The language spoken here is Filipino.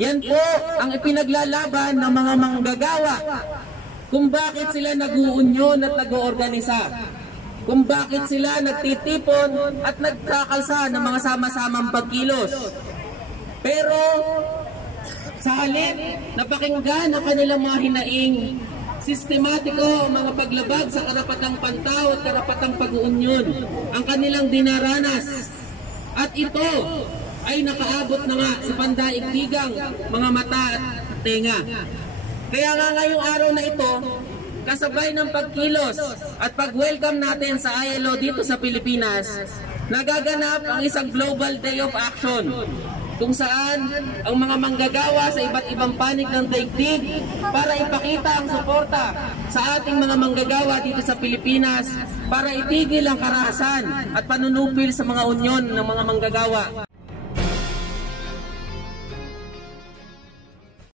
Yan po ang ipinaglalaban ng mga manggagawa. Kung bakit sila nag-uunyon at nag-oorganisa. Kung bakit sila nagtitipon at nagkakalsa ng mga sama-samang pagkilos. Pero sa halip na pakinggan ang kanilang mga hinaing, sistematiko ang mga paglabag sa karapatang pantao at karapatang pag-uunyon ang kanilang dinaranas. At ito ay nakaabot na nga sa pandaigdigang mga mata at tenga. Kaya nga ngayong araw na ito, kasabay ng pagkilos at pag-welcome natin sa ILO dito sa Pilipinas, nagaganap ang isang Global Day of Action kung saan ang mga manggagawa sa iba't ibang panig ng daigdig para ipakita ang suporta sa ating mga manggagawa dito sa Pilipinas para itigil ang karahasan at panunupil sa mga unyon ng mga manggagawa.